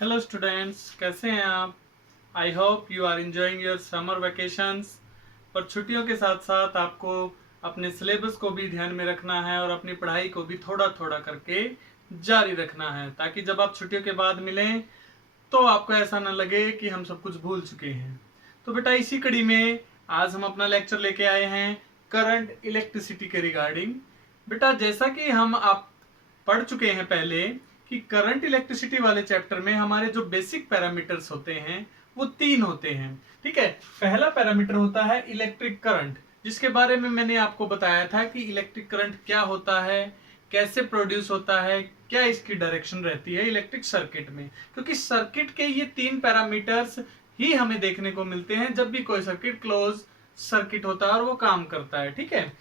Hello students, कैसे हैं आप। I hope you are enjoying your summer vacations. पर छुट्टियों के साथ साथ आपको अपने सिलेबस को भी ध्यान में रखना है और अपनी पढ़ाई को भी थोड़ा थोड़ा करके जारी रखना है, ताकि जब आप छुट्टियों के बाद मिलें तो आपको ऐसा ना लगे कि हम सब कुछ भूल चुके हैं। तो बेटा, इसी कड़ी में आज हम अपना लेक्चर लेके आए हैं करंट इलेक्ट्रिसिटी के रिगार्डिंग। बेटा, जैसा कि हम आप पढ़ चुके हैं पहले कि करंट इलेक्ट्रिसिटी वाले चैप्टर में हमारे जो बेसिक पैरामीटर्स होते हैं वो तीन होते हैं। ठीक है, पहला पैरामीटर होता है इलेक्ट्रिक करंट, जिसके बारे में मैंने आपको बताया था कि इलेक्ट्रिक करंट क्या होता है, कैसे प्रोड्यूस होता है, क्या इसकी डायरेक्शन रहती है इलेक्ट्रिक सर्किट में। क्योंकि सर्किट के ये तीन पैरामीटर्स ही हमें देखने को मिलते हैं जब भी कोई सर्किट क्लोज सर्किट होता है और वो काम करता है। ठीक है,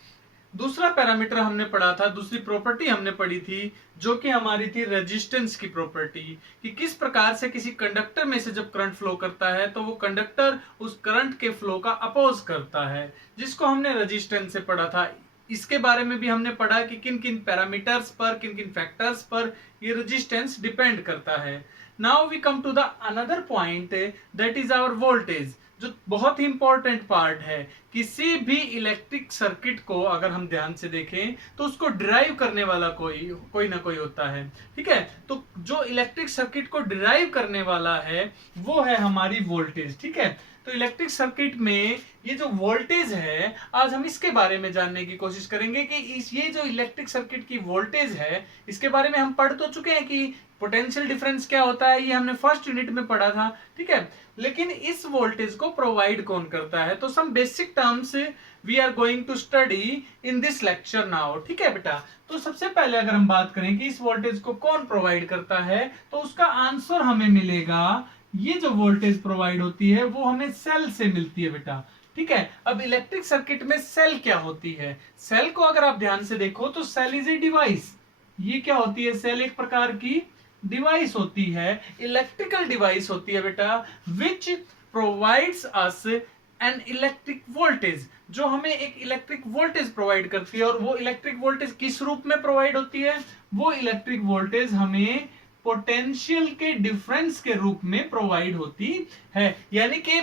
दूसरा पैरामीटर हमने पढ़ा था, दूसरी प्रॉपर्टी हमने पढ़ी थी जो कि हमारी थी रेजिस्टेंस की प्रॉपर्टी, कि किस प्रकार से किसी कंडक्टर में से जब करंट फ्लो करता है तो वो कंडक्टर उस करंट के फ्लो का अपोज करता है, जिसको हमने रेजिस्टेंस से पढ़ा था। इसके बारे में भी हमने पढ़ा कि किन किन पैरामीटर्स पर, किन किन फैक्टर्स पर ये रेजिस्टेंस डिपेंड करता है। Now we come to the another point, that is our voltage, जो बहुत ही इंपॉर्टेंट पार्ट है। किसी भी इलेक्ट्रिक सर्किट को अगर हम ध्यान से देखें तो उसको ड्राइव करने वाला कोई ना कोई होता है। ठीक है, तो जो इलेक्ट्रिक सर्किट को ड्राइव करने वाला है वो है हमारी वोल्टेज। ठीक है, तो इलेक्ट्रिक सर्किट में ये जो वोल्टेज है, आज हम इसके बारे में जानने की कोशिश करेंगे कि ये जो इलेक्ट्रिक सर्किट की वोल्टेज है, इसके बारे में हम पढ़ तो चुके हैं कि पोटेंशियल डिफरेंस क्या होता है, ये हमने फर्स्ट यूनिट में पढ़ा था। ठीक है, लेकिन इस वोल्टेज को प्रोवाइड कौन करता है, तो some basic terms we are going to study in this lecture now. ठीक है बेटा, तो सबसे पहले अगर हम बात करें कि इस वोल्टेज को कौन प्रोवाइड करता है, तो उसका आंसर हमें मिलेगा, ये जो वोल्टेज प्रोवाइड होती है वो हमें सेल से मिलती है बेटा। ठीक है, अब इलेक्ट्रिक सर्किट में सेल क्या होती है, सेल को अगर आप ध्यान से देखो तो सेल इज ए डिवाइस। ये क्या होती है, सेल एक प्रकार की डिवाइस होती है, इलेक्ट्रिकल डिवाइस होती है बेटा, which provides us an electric voltage, जो हमें एक इलेक्ट्रिक वोल्टेज प्रोवाइड करती है। और वो इलेक्ट्रिक वोल्टेज किस रूप में प्रोवाइड होती है, वो इलेक्ट्रिक वोल्टेज हमें पोटेंशियल के डिफरेंस के रूप में प्रोवाइड होती है। यानी कि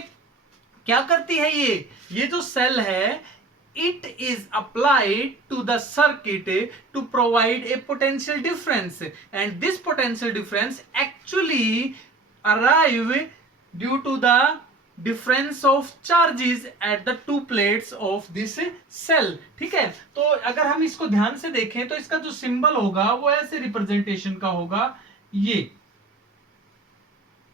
क्या करती है ये जो सेल है, it is applied to the circuit to provide a potential difference, and this potential difference actually arrive due to the difference of charges at the two plates of this cell। ठीक है, तो अगर हम इसको ध्यान से देखें तो इसका जो सिंबल होगा वो ऐसे रिप्रेजेंटेशन का होगा। ये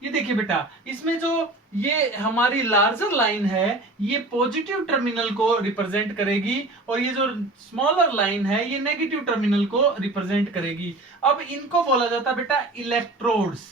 देखिए बेटा, इसमें जो ये हमारी लार्जर लाइन है ये पॉजिटिव टर्मिनल को रिप्रेजेंट करेगी और ये जो स्मॉलर लाइन है ये नेगेटिव टर्मिनल को रिप्रेजेंट करेगी। अब इनको बोला जाता है बेटा इलेक्ट्रोड्स।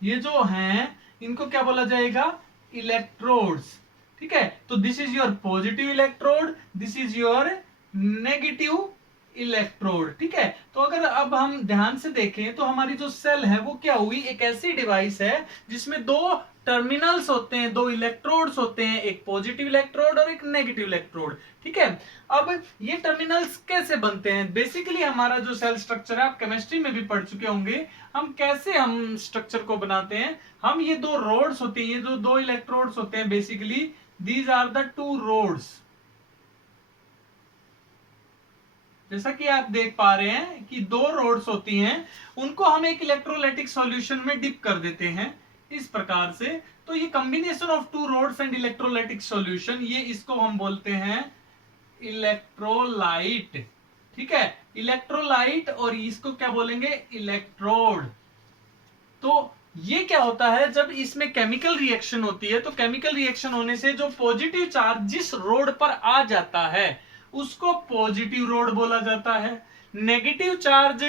ये जो हैं इनको क्या बोला जाएगा, इलेक्ट्रोड्स। ठीक है, तो this is your positive electrode, this is your negative electrode. ठीक है, तो अगर अब हम ध्यान से देखें तो हमारी जो सेल है वो क्या हुई, एक ऐसी डिवाइस है जिसमें दो टर्मिनल्स होते हैं, दो इलेक्ट्रोड्स होते हैं, एक पॉजिटिव इलेक्ट्रोड और एक नेगेटिव इलेक्ट्रोड। ठीक है, अब ये टर्मिनल्स कैसे बनते हैं, बेसिकली हमारा जो सेल स्ट्रक्चर है आप केमिस्ट्री में भी पढ़ चुके होंगे, हम स्ट्रक्चर को बनाते हैं। हम ये दो रोड्स होती हैं, ये जो दो इलेक्ट्रोड्स होते हैं, basically these are the two rods. जैसा कि आप देख पा रहे हैं कि दो रोड्स होती हैं, उनको हम एक इलेक्ट्रोलाइटिक सॉल्यूशन में डिप कर देते हैं इस प्रकार से। तो ये combination of two rods and electrolytic solution, ये इसको हम बोलते हैं इलेक्ट्रोलाइट। ठीक है, इलेक्ट्रोलाइट, और इसको क्या बोलेंगे, इलेक्ट्रोड। तो ये क्या होता है, जब इसमें केमिकल रिएक्शन होती है तो केमिकल रिएक्शन होने से जो पॉजिटिव चार्ज जिस रोड पर आ जाता है उसको पॉजिटिव रोड बोला जाता है। नेगेटिव चार्ज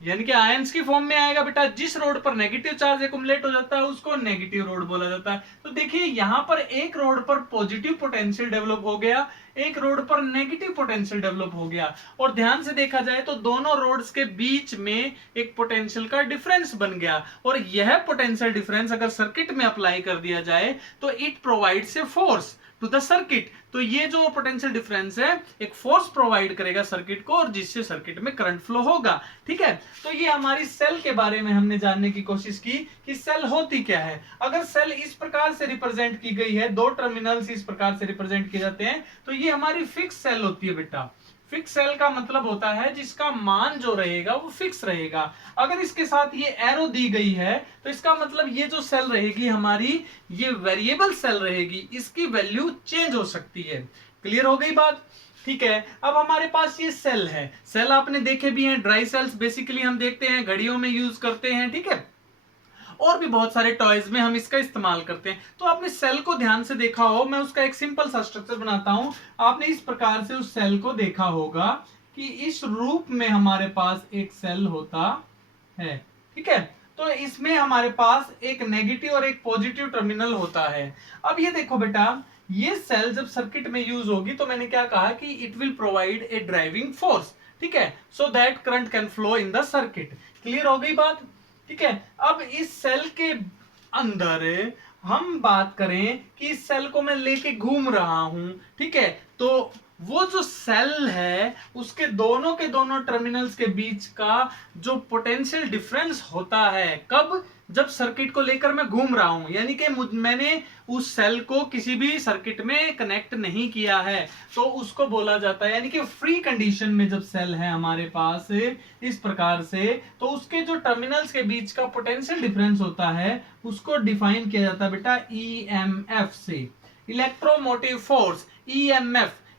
यानी कि आयंस की फॉर्म में आएगा बेटा, जिस रोड पर नेगेटिव चार्ज एक्युमुलेट हो जाता है उसको नेगेटिव रोड बोला जाता है। तो देखिए यहां पर एक रोड पर पॉजिटिव पोटेंशियल डेवलप हो गया, एक रोड पर नेगेटिव पोटेंशियल डेवलप हो गया, और ध्यान से देखा जाए तो दोनों रोड्स के बीच में एक पोटेंशियल का डिफरेंस बन गया। और यह पोटेंशियल डिफरेंस अगर सर्किट में अप्लाई कर दिया जाए तो it provides a force. To the circuit. तो ये जो पोटेंशियल डिफरेंस है एक फोर्स प्रोवाइड करेगा सर्किट को और जिससे सर्किट में करंट फ्लो होगा। ठीक है, तो ये हमारी सेल के बारे में हमने जानने की कोशिश की कि सेल होती क्या है। अगर सेल इस प्रकार से रिप्रेजेंट की गई है, दो टर्मिनल्स इस प्रकार से रिप्रेजेंट किए जाते हैं, तो ये हमारी फिक्स सेल होती है बेटा। फिक्स सेल का मतलब होता है जिसका मान जो रहेगा वो फिक्स रहेगा। अगर इसके साथ ये एरो दी गई है तो इसका मतलब ये जो सेल रहेगी हमारी, ये वेरिएबल सेल रहेगी, इसकी वैल्यू चेंज हो सकती है। क्लियर हो गई बात? ठीक है, अब हमारे पास ये सेल है। सेल आपने देखे भी हैं, ड्राई सेल्स बेसिकली हम देखते हैं, घड़ियों में यूज करते हैं। ठीक है, और भी बहुत सारे टॉयज में हम इसका इस्तेमाल करते हैं। तो आपने सेल को ध्यान से देखा हो, मैं उसका एक सिंपल सा स्ट्रक्चर बनाता हूं। आपने इस प्रकार से उस सेल को देखा होगा कि इस रूप में हमारे पास एक सेल होता है। ठीक है, तो इसमें हमारे पास एक नेगेटिव और एक पॉजिटिव टर्मिनल होता है। अब ये देखो बेटा, ये सेल जब सर्किट में यूज होगी तो मैंने क्या कहा कि it will provide a driving force. ठीक है, so that current can flow in the circuit. Clear हो गई बात? ठीक है, अब इस सेल के अंदर हम बात करें कि इस सेल को मैं लेके घूम रहा हूं। ठीक है, तो वो जो सेल है उसके दोनों के दोनों टर्मिनल्स के बीच का जो पोटेंशियल डिफरेंस होता है, कब? जब सर्किट को लेकर मैं घूम रहा हूं, यानी कि मैंने उस सेल को किसी भी सर्किट में कनेक्ट नहीं किया है, तो उसको बोला जाता है, यानी कि फ्री कंडीशन में जब सेल है हमारे पास इस प्रकार से, तो उसके जो टर्मिनल्स के बीच का पोटेंशियल डिफरेंस होता है उसको डिफाइन किया जाता है बेटा ईएमएफ से, electromotive force.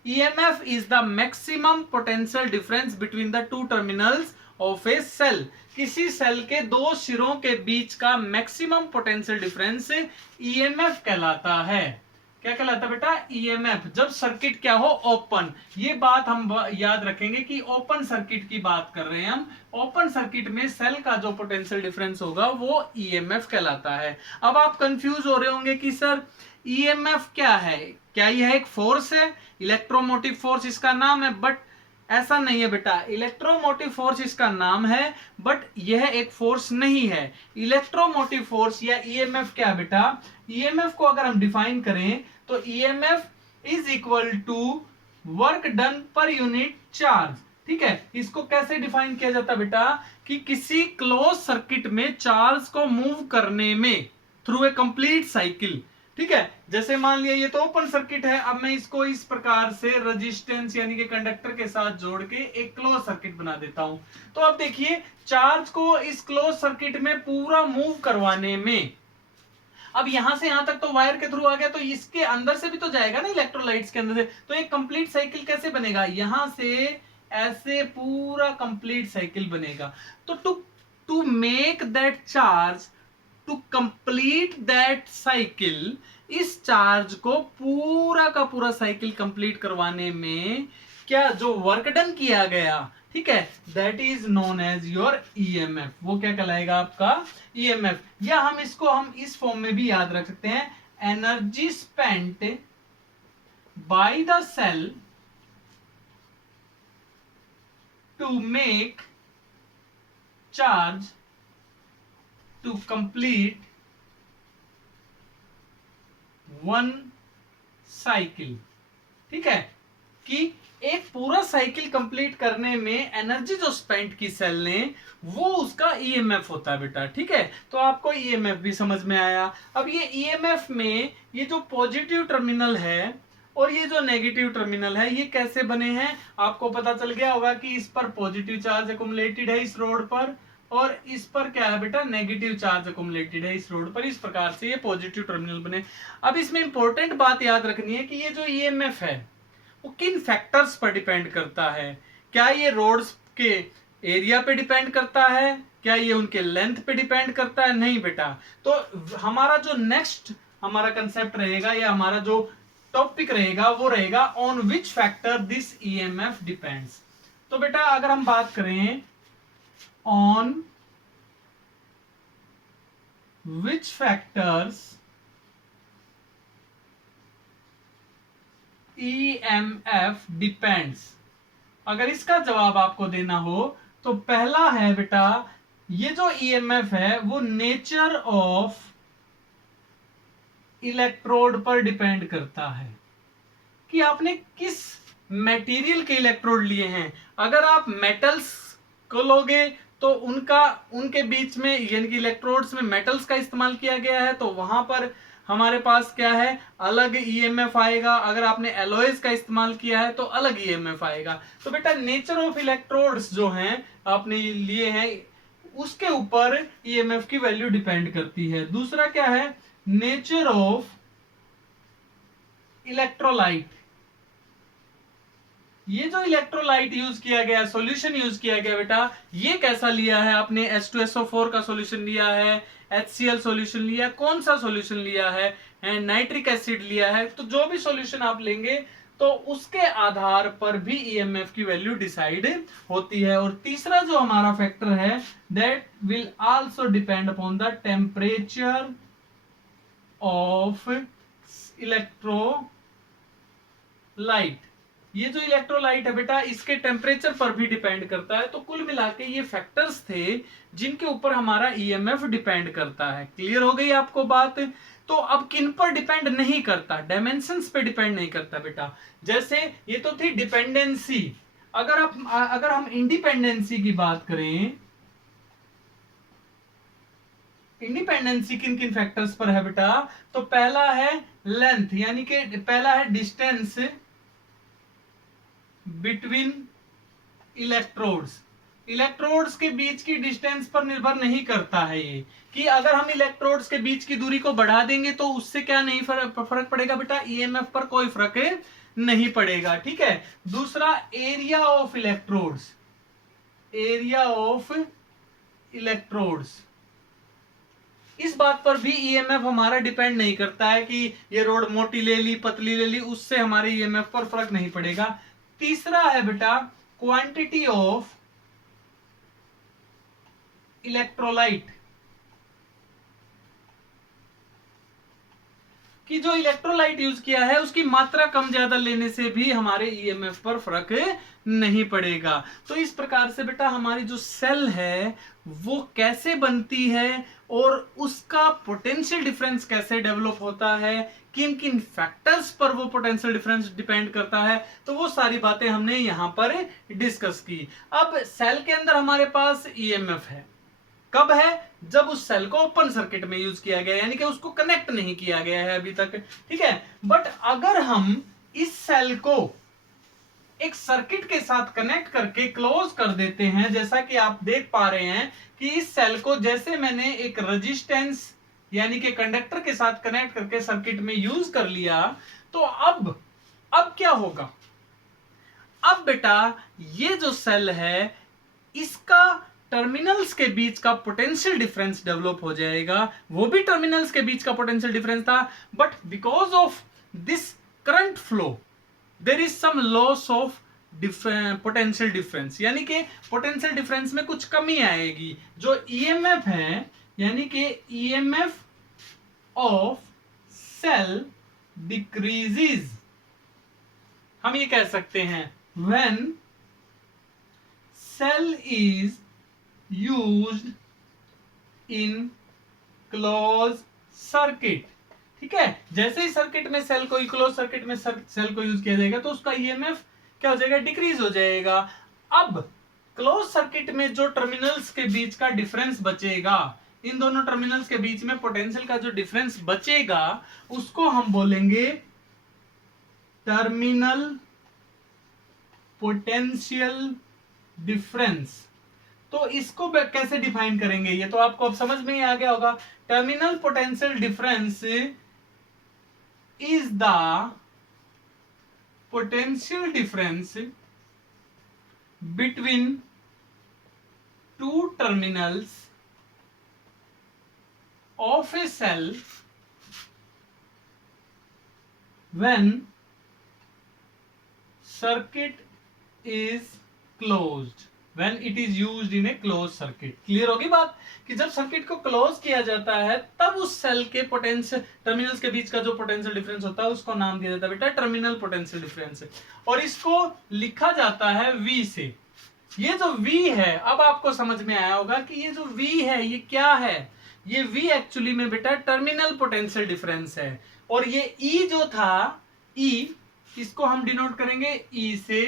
EMF is the maximum potential difference between the two terminals of a cell। किसी सेल के दो सिरों के बीच का मैक्सिमम पोटेंशियल डिफरेंस EMF कहलाता है। क्या कहलाता है बेटा? EMF। जब सर्किट क्या हो? ओपन। ये बात हम याद रखेंगे कि ओपन सर्किट की बात कर रहे हैं हम। ओपन सर्किट में सेल का जो पोटेंशियल डिफरेंस होगा वो EMF कहलाता है। अब आप कंफ्यूज हो रहे होंगे कि सर EMF क्या है? क्या यह एक फोर्स है? इलेक्ट्रोमोटिव फोर्स इसका नाम है, बट ऐसा नहीं है बेटा। इलेक्ट्रोमोटिव फोर्स इसका नाम है, बट यह एक फोर्स नहीं है। इलेक्ट्रोमोटिव फोर्स या EMF क्या बेटा? EMF को अगर हम डिफाइन करें तो EMF is equal to work done per unit charge. ठीक है, इसको कैसे डिफाइन किया जाता है बेटा? कि किसी क्लोज सर्किट में चार्ज को मूव करने में थ्रू ए कंप्लीट साइकिल। ठीक है, जैसे मान लिया ये तो ओपन सर्किट है, अब मैं इसको इस प्रकार से रेजिस्टेंस यानी कि कंडक्टर के साथ जोड़ के एक क्लोज सर्किट बना देता हूं। तो अब देखिए, चार्ज को इस क्लोज सर्किट में पूरा मूव करवाने में, अब यहां से यहां तक तो वायर के थ्रू आ गया, तो इसके अंदर से भी तो जाएगा ना, इलेक्ट्रोलाइट्स के अंदर से। तो एक कंप्लीट साइकिल कैसे बनेगा? यहां से ऐसे पूरा कंप्लीट साइकिल बनेगा। तो to make that charge, to complete that cycle, इस चार्ज को पूरा का पूरा साइकिल कंप्लीट करवाने में क्या जो वर्क डन किया गया, ठीक है, that is known as your EMF। वो क्या कहलाएगा? आपका EMF। या हम इसको इस फॉर्म में भी याद रख सकते हैं, energy spent by the cell to make charge to complete one cycle. ठीक है, कि एक पूरा साइकिल कंप्लीट करने में एनर्जी जो स्पेंड की सेल ने, वो उसका EMF होता है बेटा। ठीक है, तो आपको EMF भी समझ में आया। अब ये EMF में ये जो पॉजिटिव टर्मिनल है और ये जो नेगेटिव टर्मिनल है, ये कैसे बने हैं? आपको पता चल गया होगा कि इस पर पॉजिटिव चार्ज अकुमुलेटेड है इस रोड पर, और इस पर क्या है बेटा? नेगेटिव चार्ज अकुमुलेटेड है इस रोड पर। इस प्रकार से ये पॉजिटिव टर्मिनल बने। अब इसमें इंपॉर्टेंट बात याद रखनी है कि ये जो EMF है वो किन फैक्टर्स पर डिपेंड करता है। क्या ये रोड्स के एरिया पे डिपेंड करता है? क्या ये उनके लेंथ पे डिपेंड करता है? नहीं बेटा। तो हमारा जो नेक्स्ट हमारा कंसेप्ट रहेगा या हमारा जो टॉपिक रहेगा वो रहेगा on which factor this EMF depends. तो बेटा अगर हम बात करें on which factors EMF depends, अगर इसका जवाब आपको देना हो तो पहला है बेटा, ये जो EMF है वो नेचर ऑफ इलेक्ट्रोड पर डिपेंड करता है। कि आपने किस मटेरियल के इलेक्ट्रोड लिए हैं। अगर आप मेटल्स को लोगे तो उनके बीच में यानी कि इलेक्ट्रोड्स में मेटल्स का इस्तेमाल किया गया है, तो वहां पर हमारे पास क्या है, अलग ईएमएफ आएगा। अगर आपने एलॉयज का इस्तेमाल किया है तो अलग ईएमएफ आएगा। तो बेटा नेचर ऑफ इलेक्ट्रोड्स जो हैं आपने लिए हैं उसके ऊपर ईएमएफ की वैल्यू डिपेंड करती है। दूसरा क्या है, नेचर ऑफ इलेक्ट्रोलाइट। ये जो इलेक्ट्रोलाइट यूज किया गया, सॉल्यूशन यूज किया गया बेटा, ये कैसा लिया है आपने, H2SO4 का सॉल्यूशन लिया है, HCl सॉल्यूशन लिया, कौन सा सॉल्यूशन लिया है, नाइट्रिक एसिड लिया है। तो जो भी सॉल्यूशन आप लेंगे तो उसके आधार पर भी ईएमएफ की वैल्यू डिसाइड होती है। और तीसरा जो हमारा फैक्टर है, that will also depend upon the temperature of electrolyte. ये जो इलेक्ट्रोलाइट है बेटा, इसके टेम्परेचर पर भी डिपेंड करता है। तो कुल मिला के ये फैक्टर्स थे जिनके ऊपर हमारा ईएमएफ डिपेंड करता है। क्लियर हो गई आपको बात। तो अब किन पर डिपेंड नहीं करता, डायमेंशंस पे डिपेंड नहीं करता बेटा। जैसे ये तो थी डिपेंडेंसी। अगर हम इंडिपेंडेंसी की बात करें, इंडिपेंडेंसी किन किन फैक्टर्स पर है बेटा, तो पहला है लेंथ, यानी कि पहला है डिस्टेंस बिटवीन इलेक्ट्रोड्स। इलेक्ट्रोड्स के बीच की डिस्टेंस पर निर्भर नहीं करता है ये, कि अगर हम इलेक्ट्रोड्स के बीच की दूरी को बढ़ा देंगे तो उससे क्या नहीं फर्क पड़ेगा बेटा, ईएमएफ पर कोई फर्क नहीं पड़ेगा। ठीक है। दूसरा area of electrodes, area of electrodes, इस बात पर भी ईएमएफ हमारा डिपेंड नहीं करता है कि ये रोड मोटी ले ली पतली ले ली, उससे हमारे ईएमएफ पर फर्क नहीं पड़ेगा। तीसरा है बेटा क्वांटिटी ऑफ इलेक्ट्रोलाइट, कि जो इलेक्ट्रोलाइट यूज किया है उसकी मात्रा कम ज्यादा लेने से भी हमारे ईएमएफ पर फर्क नहीं पड़ेगा। तो इस प्रकार से बेटा हमारी जो सेल है वो कैसे बनती है और उसका पोटेंशियल डिफरेंस कैसे डेवलप होता है, किन किन फैक्टर्स पर वो पोटेंशियल डिफरेंस डिपेंड करता है, तो वो सारी बातें हमने यहां पर डिस्कस की। अब सेल के अंदर हमारे पास ईएमएफ है, कब है, जब उस सेल को ओपन सर्किट में यूज किया गया, यानी कि उसको कनेक्ट नहीं किया गया है अभी तक। ठीक है। बट अगर हम इस सेल को एक सर्किट के साथ कनेक्ट करके क्लोज कर देते हैं, जैसा कि आप देख पा रहे हैं कि इस सेल को जैसे मैंने एक रेजिस्टेंस यानी कि कंडक्टर के साथ कनेक्ट करके सर्किट में यूज कर लिया, तो अब क्या होगा, अब बेटा ये जो सेल है इसका टर्मिनल्स के बीच का पोटेंशियल डिफरेंस डेवलप हो जाएगा। वो भी टर्मिनल्स के बीच का पोटेंशियल डिफरेंस था, but because of this current flow there is some loss of potential difference, यानी कि पोटेंशियल डिफरेंस में कुछ कमी आएगी। जो ईएमएफ है यानी कि ईएमएफ ऑफ सेल डिक्रीजेस, हम ये कह सकते हैं when cell is used in close circuit. ठीक है। जैसे ही सर्किट में सेल को, क्लोज सर्किट में सेल को यूज किया जाएगा तो उसका ईएमएफ क्या हो जाएगा, डिक्रीज हो जाएगा। अब क्लोज सर्किट में जो टर्मिनल्स के बीच का डिफरेंस बचेगा, इन दोनों टर्मिनल्स के बीच में पोटेंशियल का जो डिफरेंस बचेगा उसको हम बोलेंगे टर्मिनल पोटेंशियल डिफरेंस। तो इसको कैसे डिफाइन करेंगे, ये तो आपको अब समझ में ही आ गया होगा। Terminal potential difference is the potential difference between two terminals of a cell when circuit is closed, when it is used in a closed circuit। Clear होगी बात कि जब सर्किट को क्लोज किया जाता है तब उस सेल के पोटेंशियल टर्मिनल्स के बीच का जो पोटेंशियल डिफरेंस होता है उसको नाम दिया जाता है बेटा टर्मिनल पोटेंशियल डिफरेंस, और इसको लिखा जाता है V से। ये जो V है, अब आपको समझ में आया होगा कि ये जो V है ये क्या है, ये V एक्चुअली में बेटा टर्मिनल पोटेंशियल डिफरेंस है। और ये E जो था, E इसको हम डिनोट करेंगे ई से।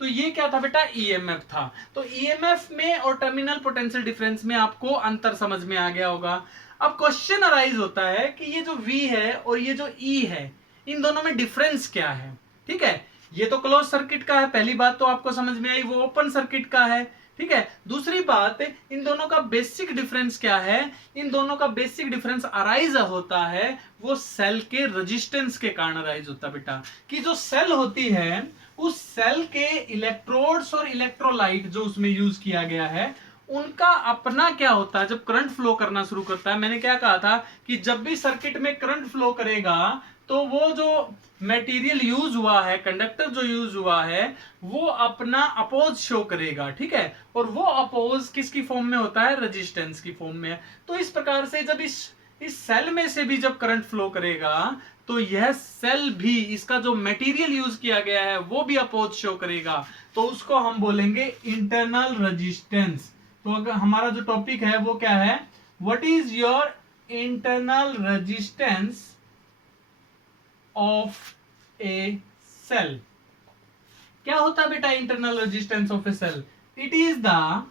तो ये क्या था बेटा, ईएमएफ था। तो ईएमएफ में और टर्मिनल पोटेंशियल डिफरेंस में आपको अंतर समझ में आ गया होगा। अब क्वेश्चन अराइज होता है कि ये जो V है और ये जो E है, इन दोनों में डिफरेंस क्या है। ठीक है, ये तो क्लोज सर्किट का है, पहली बात तो आपको समझ में आई, वो ओपन सर्किट का है। ठीक है, दूसरी बात, इन दोनों का बेसिक डिफरेंस क्या है। इन दोनों का बेसिक डिफरेंस अराइज होता है वो सेल के रेजिस्टेंस के कारण अराइज होता है बेटा, कि जो सेल होती है उस सेल के इलेक्ट्रोड्स और इलेक्ट्रोलाइट जो उसमें यूज किया गया है, उनका अपना क्या होता है। जब करंट फ्लो करना शुरू करता है, मैंने क्या कहा था कि जब भी सर्किट में करंट फ्लो करेगा तो वो जो मटेरियल यूज हुआ है, कंडक्टर जो यूज हुआ है, वो अपना अपोज शो करेगा। ठीक है, और वो अपोज किसकी फॉर्म में होता है, रेजिस्टेंस की फॉर्म में। तो इस प्रकार से जब इस सेल में से भी जब करंट फ्लो करेगा तो यह सेल भी, इसका जो मटेरियल यूज किया गया है वो भी अपोज शो करेगा। तो उसको हम बोलेंगे इंटरनल रेजिस्टेंस। तो अगर हमारा जो टॉपिक है वो क्या है, what is your internal resistance of a cell. क्या होता है बेटा internal resistance of a cell, it is the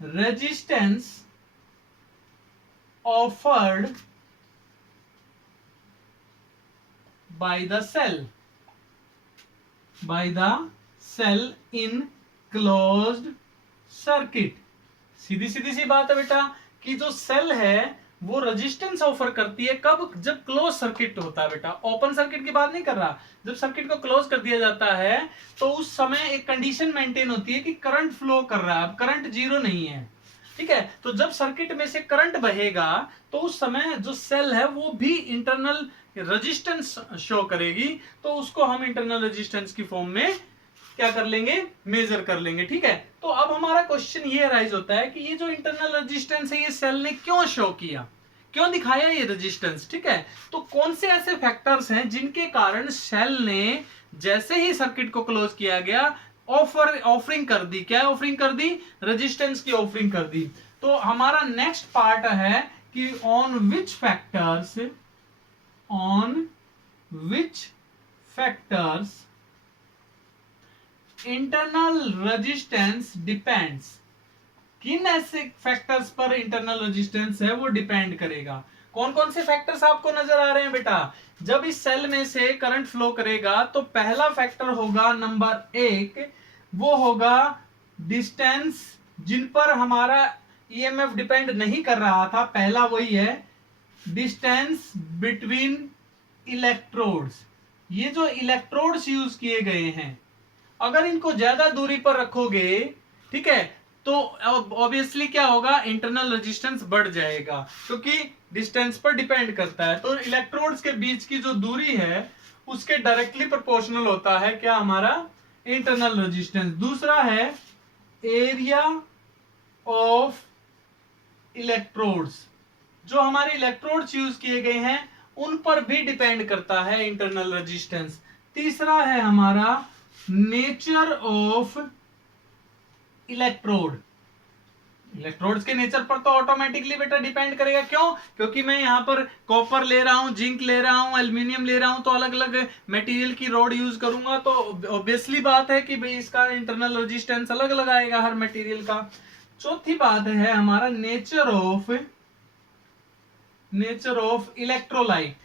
resistance offered by the cell in closed circuit। सीधी सी बात है बेटा कि जो सेल है वो रेजिस्टेंस ऑफर करती है, कब, जब क्लोज सर्किट होता है बेटा। ओपन सर्किट की बात नहीं कर रहा, जब सर्किट को क्लोज कर दिया जाता है तो उस समय एक कंडीशन मेंटेन होती है कि करंट फ्लो कर रहा है, अब करंट जीरो नहीं है। ठीक है, तो जब सर्किट में से करंट बहेगा तो उस समय जो सेल है वो भी इंटरनल रेजिस्टेंस शो करेगी। तो उसको हम इंटरनल रेजिस्टेंस की फॉर्म में क्या कर लेंगे, मेजर कर लेंगे। ठीक है, तो अब हमारा क्वेश्चन ये अराइज होता है कि ये जो इंटरनल रेजिस्टेंस है ये सेल ने क्यों शो किया, क्यों दिखाया ये रेजिस्टेंस। ठीक है, तो कौन से ऐसे फैक्टर्स हैं जिनके कारण सेल ने जैसे ही सर्किट को क्लोज किया गया ऑफरिंग कर दी, क्या ऑफरिंग कर दी, रेजिस्टेंस की ऑफरिंग कर दी। तो हमारा नेक्स्ट पार्ट है कि on which factors internal resistance depends. किन ऐसे फैक्टर्स पर इंटरनल रेजिस्टेंस है वो डिपेंड करेगा। कौन कौन से फैक्टर्स आपको नजर आ रहे हैं बेटा, जब इस सेल में से करंट फ्लो करेगा तो पहला फैक्टर होगा नंबर 1, वो होगा डिस्टेंस, जिन पर हमारा ईएमएफ डिपेंड नहीं कर रहा था। पहला वही है, डिस्टेंस बिटवीन इलेक्ट्रोड्स। ये जो इलेक्ट्रोड्स यूज किए गए हैं, अगर इनको ज्यादा दूरी पर रखोगे, ठीक है, तो ऑब्वियसली क्या होगा, इंटरनल रेजिस्टेंस बढ़ जाएगा, क्योंकि डिस्टेंस पर डिपेंड करता है। तो इलेक्ट्रोड्स के बीच की जो दूरी है उसके डायरेक्टली प्रोपोर्शनल होता है क्या, हमारा इंटरनल रेजिस्टेंस। दूसरा है एरिया ऑफ इलेक्ट्रोड्स, जो हमारे इलेक्ट्रोड्स यूज किए गए हैं उन पर भी डिपेंड करता है इंटरनल रेजिस्टेंस। तीसरा है हमारा नेचर ऑफ इलेक्ट्रोड। इलेक्ट्रोड्स के नेचर पर तो ऑटोमेटिकली बेटा डिपेंड करेगा, क्यों, क्योंकि मैं यहां पर कॉपर ले रहा हूं, जिंक ले रहा हूं, एल्यूमिनियम ले रहा हूं, तो अलग अलग मटेरियल की रॉड यूज करूंगा, तो ऑब्वियसली बात है कि भाई इसका इंटरनल रेजिस्टेंस अलग अलग आएगा हर मटेरियल का। चौथी बात है हमारा नेचर ऑफ इलेक्ट्रोलाइट।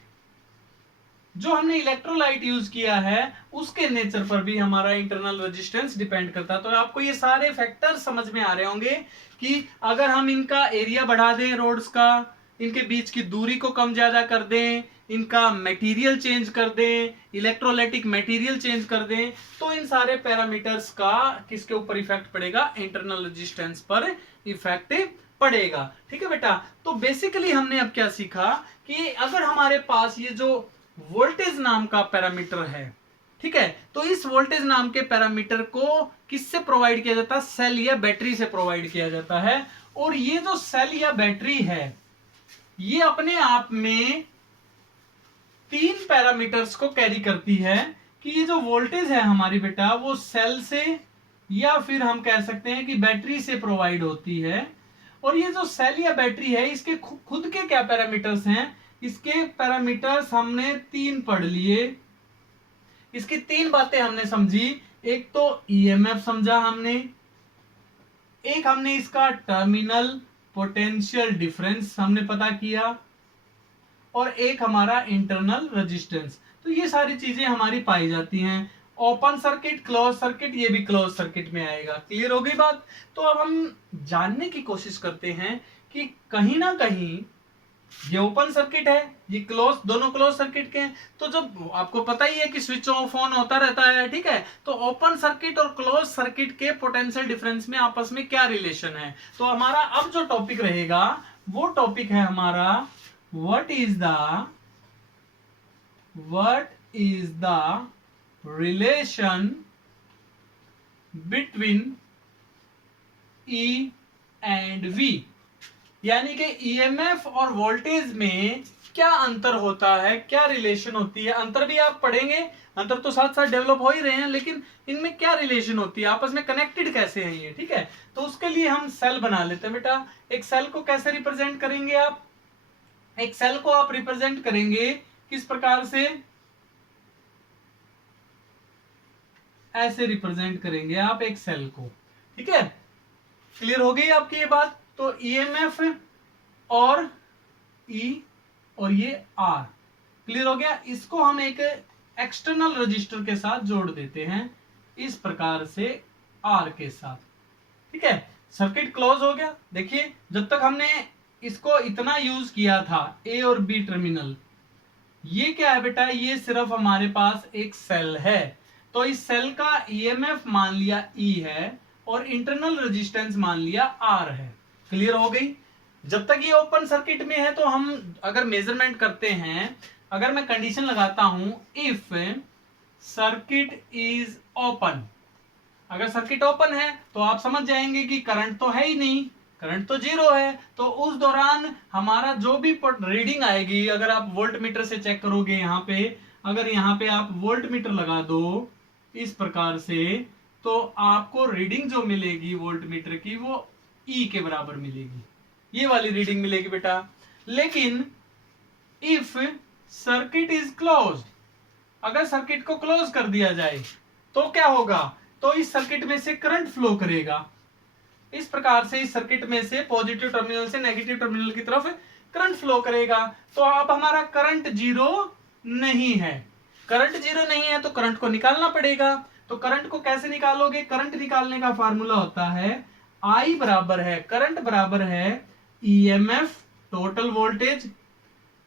जो हमने इलेक्ट्रोलाइट यूज किया है उसके नेचर पर भी हमारा इंटरनल रेजिस्टेंस डिपेंड करता है। तो आपको ये सारे फैक्टर समझ में आ रहे होंगे कि अगर हम इनका एरिया बढ़ा दें, रोड्स का, इनके बीच की दूरी को कम ज्यादा कर दें, इनका मटेरियल चेंज कर दें, इलेक्ट्रोलाइटिक मटेरियल चेंज कर दें, तो इन सारे पैरामीटर्स का किसके ऊपर इफेक्ट पड़ेगा, इंटरनल रेजिस्टेंस पर इफेक्ट पड़ेगा। ठीक है बेटा, तो बेसिकली हमने अब क्या सीखा कि अगर हमारे पास ये जो वोल्टेज नाम का पैरामीटर है, ठीक है, तो इस वोल्टेज नाम के पैरामीटर को किससे प्रोवाइड किया जाता है, सेल या बैटरी से प्रोवाइड किया जाता है। और ये जो सेल या बैटरी है ये अपने आप में 3 पैरामीटर्स को कैरी करती है, कि ये जो वोल्टेज है हमारी बेटा वो सेल से या फिर हम कह सकते हैं कि बैटरी से प्रोवाइड होती है। और ये जो सेल या बैटरी है इसके खुद के क्या पैरामीटर्स हैं, इसके पैरामीटर्स हमने 3 पढ़ लिए, इसकी तीन बातें हमने समझी। एक तो ईएमएफ समझा हमने, एक हमने इसका टर्मिनल पोटेंशियल डिफरेंस हमने पता किया, और एक हमारा इंटरनल रेजिस्टेंस। तो ये सारी चीजें हमारी पाई जाती हैं। ओपन सर्किट, क्लोज सर्किट, ये भी क्लोज सर्किट में आएगा। क्लियर हो गई बात? तो अब हम जानने की कोशिश करते हैं कि कहीं ना कहीं ये ओपन सर्किट है, ये क्लोज, दोनों क्लोज सर्किट के हैं। तो जब आपको पता ही है कि स्विच ऑफ ऑन होता रहता है, ठीक है, तो ओपन सर्किट और क्लोज सर्किट के पोटेंशियल डिफरेंस में आपस में क्या रिलेशन है। तो हमारा अब जो टॉपिक रहेगा वो टॉपिक है हमारा what is the relation between E and V, यानी कि ईएमएफ और वोल्टेज में क्या अंतर होता है, क्या रिलेशन होती है। अंतर भी आप पढ़ेंगे, अंतर तो साथ साथ डेवलप हो ही रहे हैं, लेकिन इनमें क्या रिलेशन होती है, आपस में कनेक्टेड कैसे हैं ये, ठीक है। तो उसके लिए हम सेल बना लेते हैं बेटा। एक सेल को कैसे रिप्रेजेंट करेंगे आप? एक सेल को आप रिप्रेजेंट करेंगे किस प्रकार से? ऐसे रिप्रेजेंट करेंगे आप एक सेल को, ठीक है। क्लियर हो गई आपकी ये बात? तो ईएमएफ और ई और ये आर, क्लियर हो गया। इसको हम एक एक्सटर्नल रजिस्टर के साथ जोड़ देते हैं इस प्रकार से आर के साथ, ठीक है। सर्किट क्लोज हो गया। देखिए जब तक हमने इसको इतना यूज किया था, ए और बी टर्मिनल, ये क्या है बेटा? ये सिर्फ हमारे पास एक सेल है। तो इस सेल का ईएमएफ मान लिया ई है और इंटरनल रेजिस्टेंस मान लिया आर है। क्लियर हो गई? जब तक ये ओपन सर्किट में है तो हम अगर मेजरमेंट करते हैं, अगर मैं कंडीशन लगाता हूं इफ सर्किट इज ओपन, अगर सर्किट ओपन है तो आप समझ जाएंगे कि करंट तो है ही नहीं, करंट तो जीरो है। तो उस दौरान हमारा जो भी रीडिंग आएगी, अगर आप वोल्ट मीटर से चेक करोगे, यहाँ पे अगर यहाँ पे आप वोल्ट मीटर लगा दो इस प्रकार से, तो आपको रीडिंग जो मिलेगी वोल्ट मीटर की वो ई के बराबर मिलेगी, ये वाली रीडिंग मिलेगी बेटा। लेकिन इफ सर्किट इज क्लोज्ड, अगर सर्किट को क्लोज कर दिया जाए तो क्या होगा? तो इस सर्किट में से करंट फ्लो करेगा इस प्रकार से, इस सर्किट में से पॉजिटिव टर्मिनल से नेगेटिव टर्मिनल की तरफ करंट फ्लो करेगा। तो अब हमारा करंट जीरो नहीं है, करंट जीरो नहीं है तो करंट को निकालना पड़ेगा। तो करंट को कैसे निकालोगे? करंट निकालने का फार्मूला होता है आई बराबर है, करंट बराबर है ईएमएफ टोटल वोल्टेज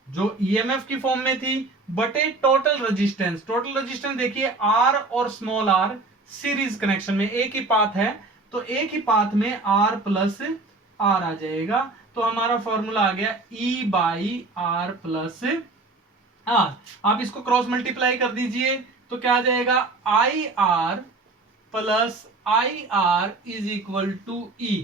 जो ईएमएफ की फॉर्म में थी, बटे टोटल रेजिस्टेंस। टोटल रेजिस्टेंस देखिए आर और स्मॉल आर सीरीज कनेक्शन में एक ही पाथ है, तो एक ही पाथ में आर प्लस आर आ जाएगा। तो हमारा फॉर्मूला आ गया ई बाई आर प्लस आर। आप इसको क्रॉस मल्टीप्लाई कर दीजिए तो क्या आ जाएगा? I R plus I R is equal to E.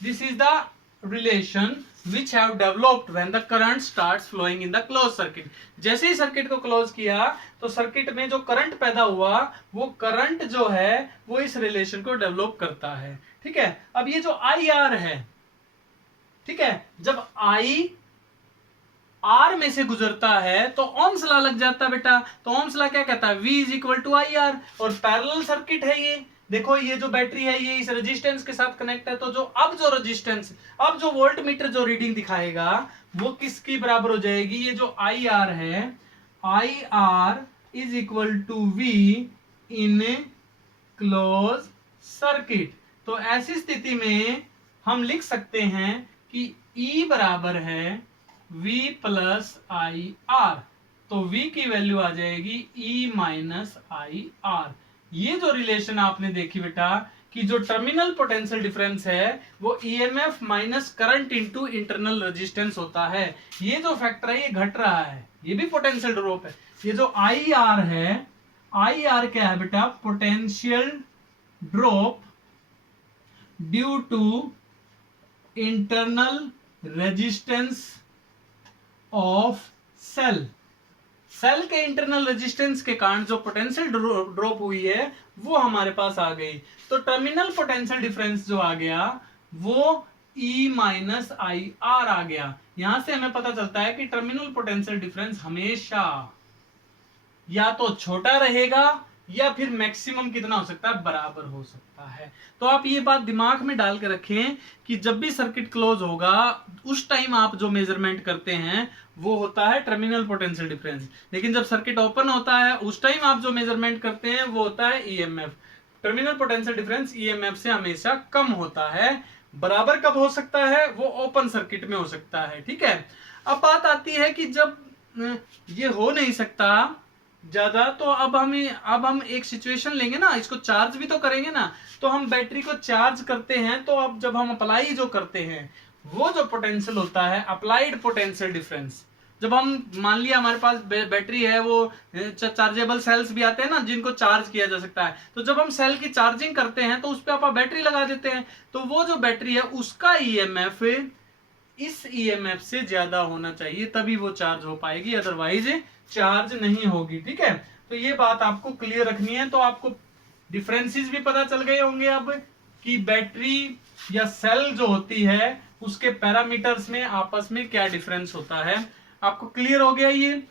This is the relation which have developed when the current starts flowing in the closed circuit। जैसे ही सर्किट को क्लोज किया तो सर्किट में जो करंट पैदा हुआ वो करंट जो है वो इस रिलेशन को डेवलप करता है, ठीक है। अब ये जो आई आर है, ठीक है, जब आई आर में से गुजरता है तो ओम्स लॉ लग जाता है बेटा। तो ओम्स लॉ क्या कहता है? V is equal to I R, और पैरेलल सर्किट है ये। देखो ये जो बैटरी है ये इस रेजिस्टेंस के साथ कनेक्ट है, तो जो रेजिस्टेंस, अब जो वोल्ट मीटर जो रीडिंग दिखाएगा वो किसकी बराबर हो जाएगी? ये जो आई आर है, I R is equal to V in close circuit. तो ऐसी स्थिति में हम लिख सकते हैं कि E बराबर है V प्लस आई आर। तो V की वैल्यू आ जाएगी E माइनस आई आर। ये जो रिलेशन आपने देखी बेटा कि जो टर्मिनल पोटेंशियल डिफरेंस है वो EMF minus current into internal resistance होता है। ये जो फैक्टर है ये घट रहा है, ये भी पोटेंशियल ड्रॉप है। ये जो आई आर है, आई आर क्या है बेटा? Potential drop due to internal resistance of cell. Cell के इंटरनल रेजिस्टेंस के कारण जो पोटेंशियल ड्रॉप हुई है वो हमारे पास आ गई। तो टर्मिनल पोटेंशियल डिफरेंस जो आ गया वो E माइनस आई आर आ गया। यहां से हमें पता चलता है कि टर्मिनल पोटेंशियल डिफरेंस हमेशा या तो छोटा रहेगा या फिर मैक्सिमम कितना हो सकता है, बराबर हो सकता है। तो आप ये बात दिमाग में डाल के रखें कि जब भी सर्किट क्लोज होगा उस टाइम आप जो मेजरमेंट करते हैं वो होता है टर्मिनल पोटेंशियल डिफरेंस, लेकिन जब सर्किट ओपन होता है उस टाइम आप जो मेजरमेंट करते हैं वो होता है EMF. Terminal potential difference EMF से हमेशा कम होता है। बराबर कब हो सकता है, वो ओपन सर्किट में हो सकता है। ठीक है, अब बात आती है कि जब ये हो नहीं सकता ज्यादा, तो अब हम एक सिचुएशन लेंगे ना, इसको चार्ज भी तो करेंगे ना। तो हम बैटरी को चार्ज करते हैं, तो अब जब हम अप्लाई जो करते हैं वो जो पोटेंशियल होता है अप्लाइड पोटेंशियल डिफरेंस, जब हम मान लिया हमारे पास बैटरी है, वो चार्जेबल सेल्स भी आते हैं ना जिनको चार्ज किया जा सकता है, तो जब हम सेल की चार्जिंग करते हैं तो उस पर आप बैटरी लगा देते हैं, तो वो जो बैटरी है उसका ईएमएफ इस ईएमएफ से ज्यादा होना चाहिए, तभी वो चार्ज हो पाएगी, अदरवाइज चार्ज नहीं होगी। ठीक है, तो ये बात आपको क्लियर रखनी है। तो आपको डिफरेंसेस भी पता चल गए होंगे अब कि बैटरी या सेल जो होती है उसके पैरामीटर्स में आपस में क्या डिफरेंस होता है, आपको क्लियर हो गया ये।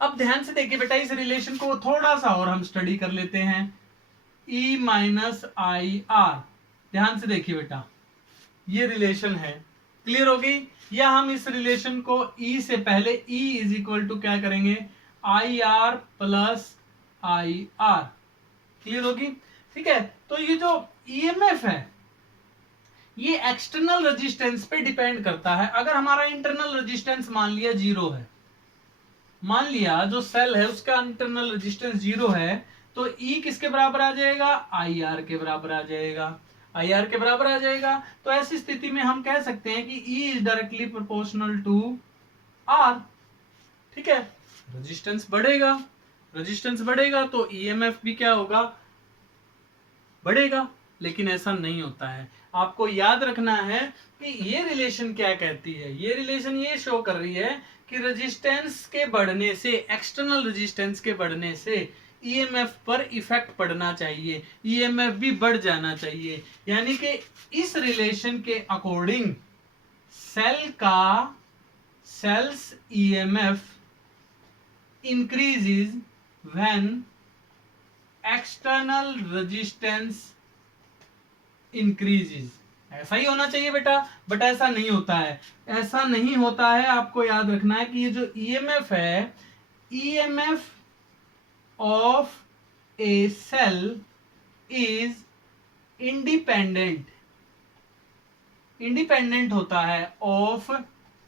अब ध्यान से देखिए बेटा, इस रिलेशन को थोड़ा सा और हम स्टडी कर लेते हैं, E माइनस आई आर। ध्यान से देखिए बेटा, ये रिलेशन है, क्लियर हो गई। या हम इस रिलेशन को E से पहले E इज इक्वल टू क्या करेंगे, आई R plus I are, clear होगी। ठीक है, तो ये जो ईएमएफ है ये एक्सटर्नल रेजिस्टेंस पे डिपेंड करता है। अगर हमारा इंटरनल रेजिस्टेंस मान लिया जीरो है, मान लिया जो सेल है उसका इंटरनल रेजिस्टेंस जीरो है, तो ई किसके बराबर आ जाएगा, आई आर के बराबर आ जाएगा, आई आर के बराबर आ जाएगा। तो ऐसी स्थिति में हम कह सकते हैं कि E is directly proportional to R. ठीक है, रेजिस्टेंस बढ़ेगा, रेजिस्टेंस बढ़ेगा तो ईएमएफ भी क्या होगा, बढ़ेगा। लेकिन ऐसा नहीं होता है, आपको याद रखना है कि ये रिलेशन क्या कहती है, ये रिलेशन ये शो कर रही है कि रेजिस्टेंस के बढ़ने से, एक्सटर्नल रेजिस्टेंस के बढ़ने से ईएमएफ पर इफेक्ट पड़ना चाहिए, ईएमएफ भी बढ़ जाना चाहिए। यानी कि इस रिलेशन के अकॉर्डिंग सेल का cell's EMF increases when external resistance increases। ऐसा ही होना चाहिए बेटा, बट ऐसा नहीं होता है, ऐसा नहीं होता है। आपको याद रखना है कि ये जो ईएमएफ है, EMF of a cell is independent, independent होता है of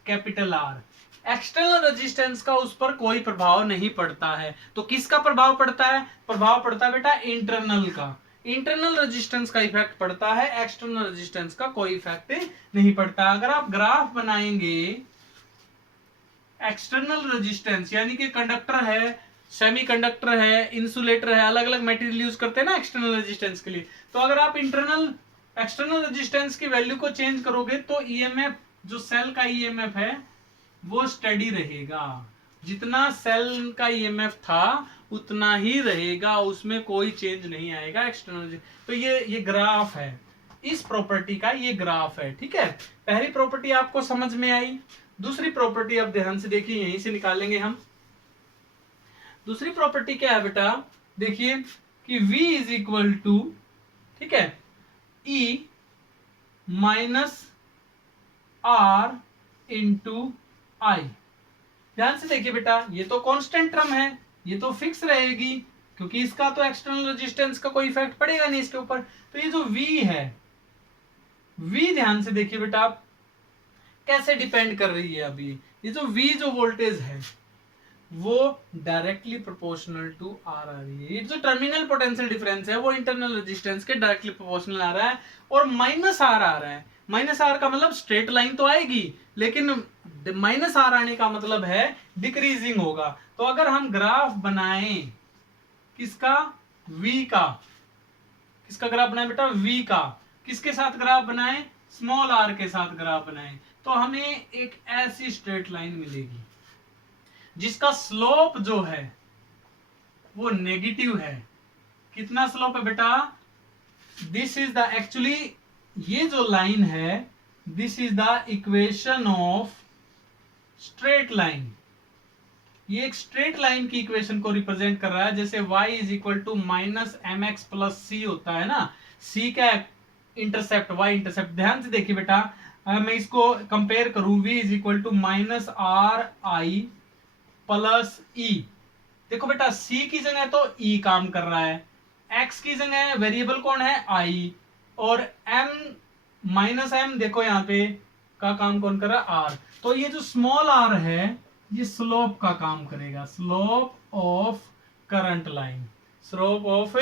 capital R. External resistance का उस पर कोई प्रभाव नहीं पड़ता है। तो किसका प्रभाव पड़ता है, प्रभाव पड़ता है बेटा इंटरनल का, इंटरनल रेजिस्टेंस का इफेक्ट पड़ता है, एक्सटर्नल रेजिस्टेंस का कोई इफेक्ट नहीं पड़ता। अगर आप ग्राफ बनाएंगे एक्सटर्नल रेजिस्टेंस, यानी कि कंडक्टर है, सेमीकंडक्टर है, इंसुलेटर है, अलग अलग मटेरियल यूज करते हैं ना एक्सटर्नल रेजिस्टेंस के लिए, तो अगर आप इंटरनल एक्सटर्नल रेजिस्टेंस की वैल्यू को चेंज करोगे तो ईएमएफ, जो सेल का ईएमएफ है वो स्टेडी रहेगा, जितना सेल का ईएमएफ था उतना ही रहेगा, उसमें कोई चेंज नहीं आएगा एक्सटर्नल। तो ये ग्राफ है, इस प्रॉपर्टी का ये ग्राफ है। ठीक है, पहली प्रॉपर्टी आपको समझ में आई। दूसरी प्रॉपर्टी अब ध्यान से देखिए, यहीं से निकालेंगे हम। दूसरी प्रॉपर्टी क्या है बेटा, देखिए कि V इज इक्वल टू, ठीक है, E माइनस आर इंटू आई। ध्यान से देखिए बेटा, ये तो कांस्टेंट टर्म है, ये तो फिक्स रहेगी क्योंकि इसका तो एक्सटर्नल रेजिस्टेंस का कोई इफेक्ट पड़ेगा नहीं इसके ऊपर। तो ये जो V है, V ध्यान से देखिए बेटा कैसे डिपेंड कर रही है। अभी ये जो V जो वोल्टेज है वो डायरेक्टली प्रोपोर्शनल टू आर आ रही है। ये जो टर्मिनल पोटेंशियल डिफरेंस है वो इंटरनल रेजिस्टेंस के डायरेक्टली प्रोपोर्शनल आ रहा है, और माइनस आर आ रहा है। माइनस आर का मतलब स्ट्रेट लाइन तो आएगी, लेकिन माइनस आर आने का मतलब है डिक्रीजिंग होगा। तो अगर हम ग्राफ बनाएं किसका, V का, किसका ग्राफ बनाएं बेटा, V का, किसके साथ ग्राफ बनाएं, स्मॉल r के साथ ग्राफ बनाएं, तो हमें एक ऐसी स्ट्रेट लाइन मिलेगी जिसका स्लोप जो है वो नेगेटिव है। कितना स्लोप है बेटा, दिस इज द, एक्चुअली ये जो लाइन है this is the equation of straight line. ये एक स्ट्रेट लाइन की इक्वेशन को रिप्रेजेंट कर रहा है, जैसे y is equal to minus M X plus C होता है ना, c क्या है, इंटरसेप्ट, y इंटरसेप्ट। ध्यान से देखिए बेटा, अगर मैं इसको कंपेयर करूं, v is equal to minus R I plus E. देखो बेटा, c की जगह तो e काम कर रहा है, x की जगह वेरिएबल कौन है, i, और m माइनस m देखो यहाँ पे का काम कौन कर रहा है, r। तो ये जो स्मॉल r है ये स्लोप का काम करेगा, slope of current line, slope of,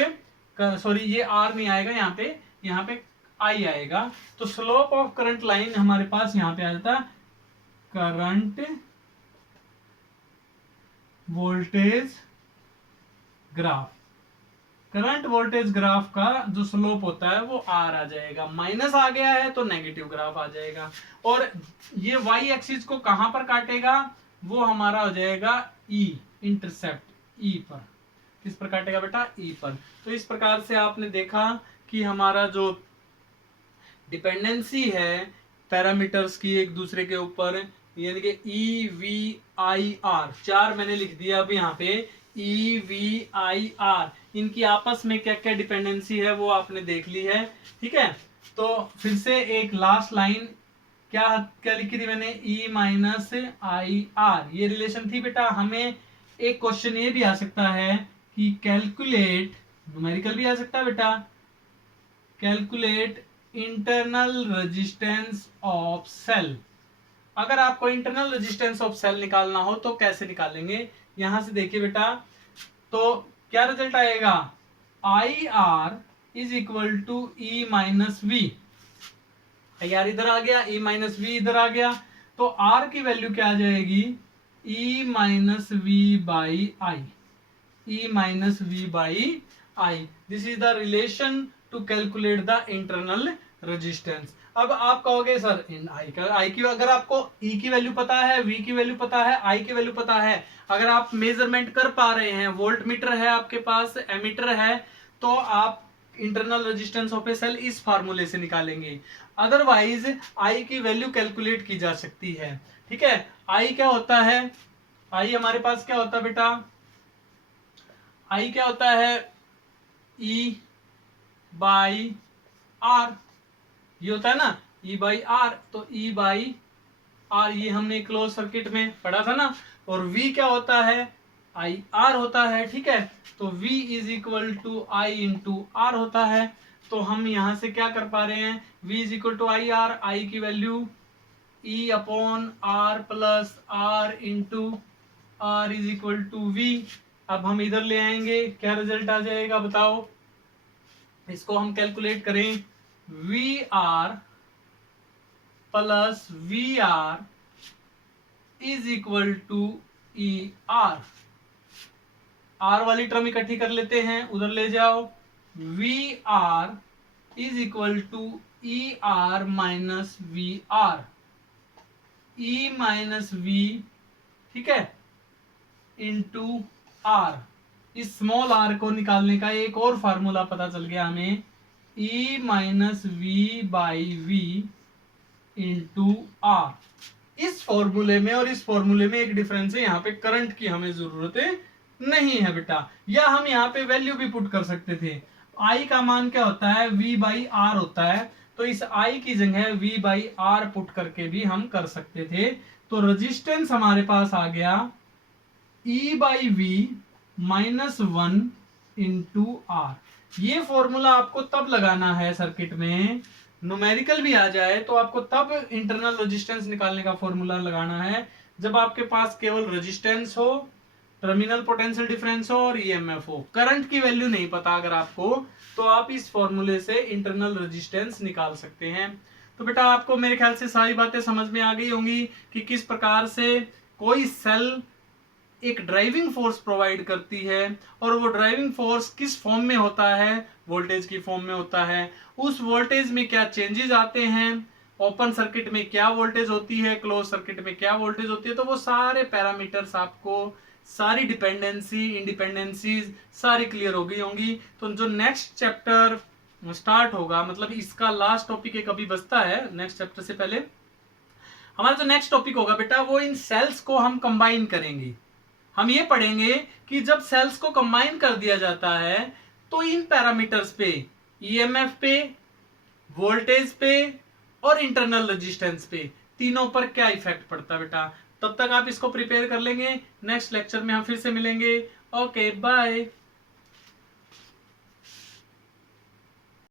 sorry ये r नहीं आएगा यहाँ पे i आएगा। तो स्लोप ऑफ करंट लाइन हमारे पास यहाँ पे आ जाता current voltage graph. Current voltage graph का जो स्लोप होता है वो आर आ जाएगा, माइनस आ गया है तो नेगेटिव ग्राफ आ जाएगा। और ये वाई एक्सिस को कहां पर काटेगा, वो हमारा हो जाएगा ई, इंटरसेप्ट ई पर। किस पर काटेगा बेटा, ई पर। तो इस प्रकार से आपने देखा कि हमारा जो डिपेंडेंसी है पैरामीटर्स की एक दूसरे के ऊपर, यानी कि ई वी आई आर, चार मैंने लिख दिया अब यहाँ पे, ई वी आई आर, इनकी आपस में क्या क्या डिपेंडेंसी है वो आपने देख ली है। ठीक है, तो फिर से एक लास्ट लाइन क्या क्या लिखी थी मैंने, ई माइनस आई आर, ये रिलेशन थी बेटा। हमें एक क्वेश्चन ये भी आ सकता है कि कैलकुलेट, न्यूमेरिकल भी आ सकता है बेटा, calculate internal resistance of cell. अगर आपको इंटरनल रेजिस्टेंस ऑफ सेल निकालना हो तो कैसे निकालेंगे, यहां से देखिए बेटा, तो क्या रिजल्ट आएगा, I R is equal to E minus V. यार इधर आ गया, ई माइनस वी इधर आ गया, तो आर की वैल्यू क्या आ जाएगी, E minus V by I, E minus V by I. This is the relation to calculate the internal resistance. अब आप कहोगे सर इन आई की, अगर आपको ई की वैल्यू पता है, वी की वैल्यू पता है, आई की वैल्यू पता है, अगर आप मेजरमेंट कर पा रहे हैं, वोल्ट मीटर है आपके पास, एमीटर है, तो आप internal resistance of a cell इस फार्मूले से निकालेंगे। अदरवाइज आई की वैल्यू कैलकुलेट की जा सकती है। ठीक है, आई क्या होता है, आई हमारे पास क्या होता है बेटा, आई क्या होता है, ई बाई आर, ये होता है ना, ई बाई आर। तो ई बाई आर ये हमने क्लोज सर्किट में पढ़ा था ना। और v क्या होता है, आई आर होता है। ठीक है, तो v is equal to I into R होता है। तो हम यहां से क्या कर पा रहे हैं, v is equal to I R, I की value e upon R plus R into R is equal to V. अब हम इधर ले आएंगे, क्या रिजल्ट आ जाएगा बताओ, इसको हम कैलकुलेट करें, V R plus V R is equal to E R. R वाली टर्म इकट्ठी कर लेते हैं, उधर ले जाओ, V R is equal to E R minus V R, E minus V, ठीक है, इंटू आर। इस स्मॉल आर को निकालने का एक और फार्मूला पता चल गया हमें, E minus V by V into R. इस फॉर्मूले में और इस फॉर्मूले में एक डिफरेंस है, यहाँ पे करंट की हमें जरूरत नहीं है बेटा, या हम यहाँ पे वैल्यू भी पुट कर सकते थे। आई का मान क्या होता है, v बाई आर होता है, तो इस I की जगह v बाई आर पुट करके भी हम कर सकते थे। तो रेजिस्टेंस हमारे पास आ गया E by V minus 1 into R. ये फॉर्मूला आपको तब लगाना है सर्किट में, न्यूमेरिकल भी आ जाए तो आपको तब इंटरनल रेजिस्टेंस निकालने का फॉर्मूला लगाना है जब आपके पास केवल रेजिस्टेंस हो, टर्मिनल पोटेंशियल डिफरेंस हो और ईएमएफ हो। करंट की वैल्यू नहीं पता अगर आपको, तो आप इस फॉर्मूले से इंटरनल रेजिस्टेंस निकाल सकते हैं। तो बेटा आपको मेरे ख्याल से सारी बातें समझ में आ गई होंगी कि किस प्रकार से कोई सेल एक ड्राइविंग फोर्स प्रोवाइड करती है, और वो ड्राइविंग फोर्स किस फॉर्म में होता है, वोल्टेज की फॉर्म में होता है। उस वोल्टेज में क्या चेंजेस आते हैं, ओपन सर्किट में क्या वोल्टेज होती है, क्लोज सर्किट में क्या वोल्टेज होती है। तो वो सारे पैरामीटर्स आपको, सारी डिपेंडेंसी, इंडिपेंडेंसीज सारी क्लियर हो गई होंगी। तो जो नेक्स्ट चैप्टर स्टार्ट होगा, मतलब इसका लास्ट टॉपिक एक अभी बचता है, नेक्स्ट चैप्टर से पहले हमारा जो नेक्स्ट टॉपिक होगा बेटा, वो इन सेल्स को हम कंबाइन करेंगे। हम ये पढ़ेंगे कि जब सेल्स को कंबाइन कर दिया जाता है तो इन पैरामीटर्स पे, ईएमएफ पे, वोल्टेज पे और इंटरनल रेजिस्टेंस पे, तीनों पर क्या इफेक्ट पड़ता है बेटा। तब तक आप इसको प्रिपेयर कर लेंगे, नेक्स्ट लेक्चर में हम फिर से मिलेंगे। Okay bye.